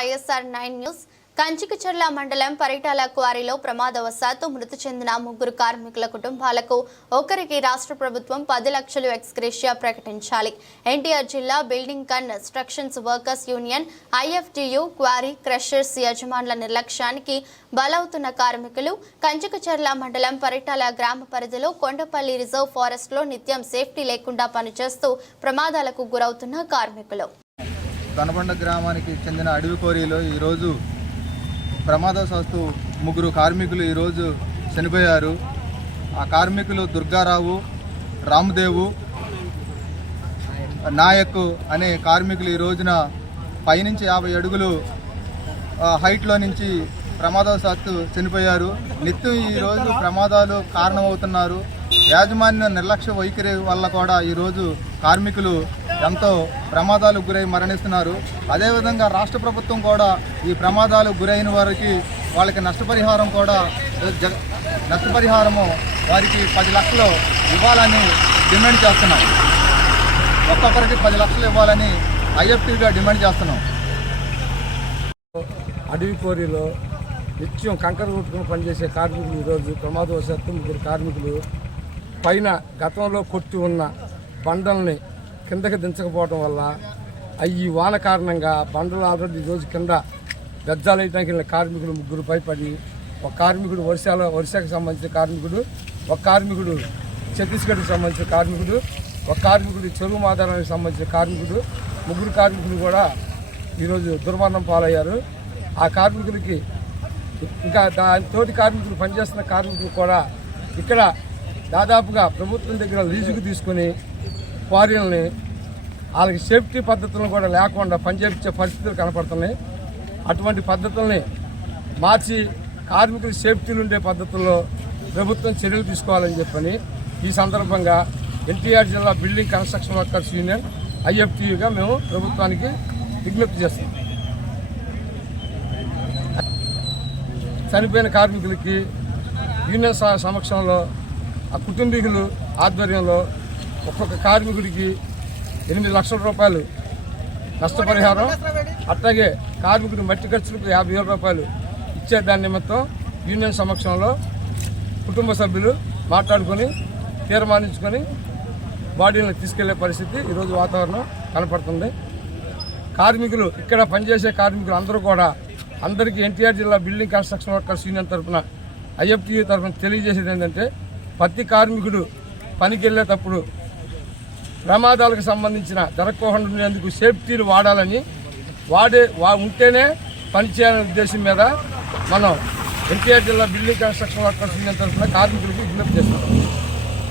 ISR 9 news. Kanchikacherla మండలం పరిటాల క్వారీలో ప్రమాదవశాత్తు మృతి చెందిన 3 కార్మికుల కుటుంబాలకు ఒకరికి రాష్ట్ర ప్రభుత్వం 10 లక్షలు ఎక్స్గ్రేషియా ప్రకటించాలి. ఎన్టీఆర్ జిల్లా building constructions workers union IFTU quarry crushers యజమానుల నిర్లక్ష్యానికి బలవుతున్న కార్మికులు కంచికచర్ల మండలం పరిటాల గ్రామ పరిధిలో కొండపల్లి రిజర్వ్ ఫారెస్ట్ లో నిత్యం సేఫ్టీ లేకుండా పనిచేస్తూ ప్రమాదాలకు గురవుతున్న కార్మికులు. దనబండ గ్రామానికి చెందిన అడవి కోరీలో ఈరోజు ప్రమాదవశాత్తు 3 కార్మికులు ఈరోజు చనిపోయారు. ఆ కార్మికులు దుర్గారావు, రామదేవు, నాయక్ అనే కార్మికులు ఈ రోజున పైనుంచి 50 అడుగులు హైట్లో నుంచి ప్రమాదవశాత్తు చనిపోయారు. నిత్యం ఈరోజు ప్రమాదాలు కారణమవుతున్నారు. యాజమాన్య నిర్లక్ష్య వైఖరి వల్ల కూడా ఈరోజు కార్మికులు ఎంతో ప్రమాదాలకు గురై మరణిస్తున్నారు. అదేవిధంగా రాష్ట్ర ప్రభుత్వం కూడా ఈ ప్రమాదాలకు గురైన వాళ్ళకి నష్టపరిహారము వారికి 10 లక్షలు ఇవ్వాలని డిమాండ్ చేస్తున్నాం. ఒక్కొక్కరికి 10 లక్షలు ఇవ్వాలని ఐఎఫ్టీగా డిమాండ్ చేస్తున్నాం. అడవి కోరిలో నిత్యం కంకర కొట్టుకుని పనిచేసే కార్మికులు ఈరోజు ప్రమాదవశాత్తు 3 కార్మికులు పైన గతంలో కొట్టి ఉన్న బండల్ని కిందకి దించకపోవడం వల్ల ఈ వాన కారణంగా బండలు ఆల్రెడీ ఈరోజు కింద బెజ్జాలు వేయడానికి వెళ్ళిన కార్మికులు 3 పైపడి, ఒక కార్మికుడు ఒరిస్సాకు సంబంధించిన కార్మికుడు, ఒక కార్మికుడు ఛత్తీస్గఢ్కి సంబంధించిన కార్మికుడు, ఒక కార్మికుడు చెరువు మాదారానికి సంబంధించిన కార్మికుడు, 3 కార్మికులు కూడా ఈరోజు దుర్మరణం పాలయ్యారు. ఆ కార్మికులకి ఇంకా తోటి కార్మికులు పనిచేస్తున్న కార్మికులు కూడా ఇక్కడ దాదాపుగా ప్రభుత్వం దగ్గర లీజుకు తీసుకుని క్వారీలని వాళ్ళకి సేఫ్టీ పద్ధతులను కూడా లేకుండా పనిచేయించే పరిస్థితులు కనపడుతున్నాయి. అటువంటి పద్ధతుల్ని మార్చి కార్మికుల సేఫ్టీలు ఉండే పద్ధతుల్లో ప్రభుత్వం చర్యలు తీసుకోవాలని చెప్పని ఈ సందర్భంగా ఎన్టీఆర్ జిల్లా బిల్డింగ్ కన్స్ట్రక్షన్ వర్కర్స్ యూనియన్ ఐఎఫ్టీయుగా మేము ప్రభుత్వానికి విజ్ఞప్తి చేస్తాం. చనిపోయిన కార్మికులకి యూనియన్ సమక్షంలో ఆ కుటుంబీకులు ఆధ్వర్యంలో ఒక్కొక్క కార్మికుడికి 8 లక్షల రూపాయలు నష్టపరిహారం, అట్లాగే కార్మికుడి మట్టి ఖర్చులకు 50,000 రూపాయలు ఇచ్చే దాని నిమిత్తం యూనియన్ సమక్షంలో కుటుంబ సభ్యులు మాట్లాడుకొని తీర్మానించుకొని బాడీలను తీసుకెళ్లే పరిస్థితి ఈరోజు వాతావరణం కనపడుతుంది. కార్మికులు ఇక్కడ పనిచేసే కార్మికులు అందరూ కూడా అందరికీ ఎన్టీఆర్ జిల్లా బిల్డింగ్ కన్స్ట్రక్షన్ వర్కర్స్ యూనియన్ తరఫున ఐఎఫ్టీయూ తరఫున తెలియజేసేది ఏంటంటే, ప్రతి కార్మికుడు పనికి వెళ్ళేటప్పుడు ప్రమాదాలకు సంబంధించిన జరగకుండా ఉండేందుకు సేఫ్టీలు వాడాలని ఉంటేనే పనిచేయాలనే ఉద్దేశం మీద మనం ఎన్టీఆర్ జిల్లా బిల్డింగ్ కన్స్ట్రక్షన్ వర్కర్స్ యూనియన్ తరఫున కార్మికులకు విజ్ఞప్తి చేస్తున్నాం.